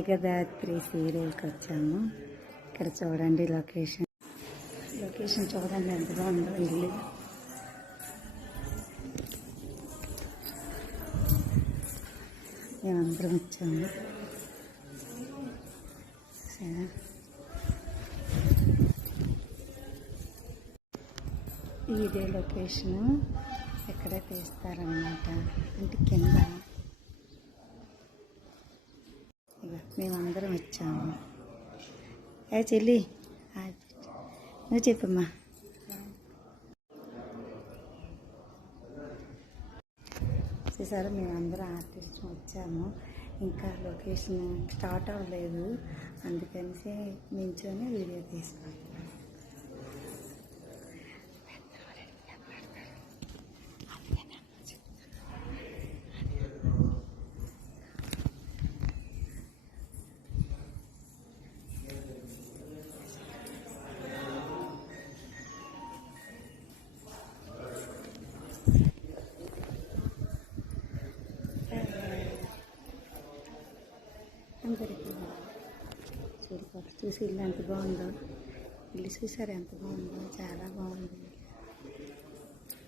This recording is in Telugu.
ఏకదాత్రి సీరియల్కి వచ్చాము. ఇక్కడ చూడండి లొకేషన్ చూడండి ఎంత బాగుందో ఇల్లు. మేమందరం వచ్చాము. ఇదే లొకేషను. ఎక్కడే తీస్తారన్నమాట. అంటే కింద మేమందరం వచ్చాము. చెల్లి నువ్వు చెప్పమ్మా. చూసారా మేమందరం ఆర్టిస్ట్ వచ్చాము. ఇంకా లొకేషన్ స్టార్ట్ అవ్వలేదు, అందుకని నించొని వీడియో తీసుకుంటాం. అందరికీ చూసి ఇల్లు ఎంత బాగుందో. ఇల్లు చూసారు ఎంత బాగుందో, చాలా బాగుంది.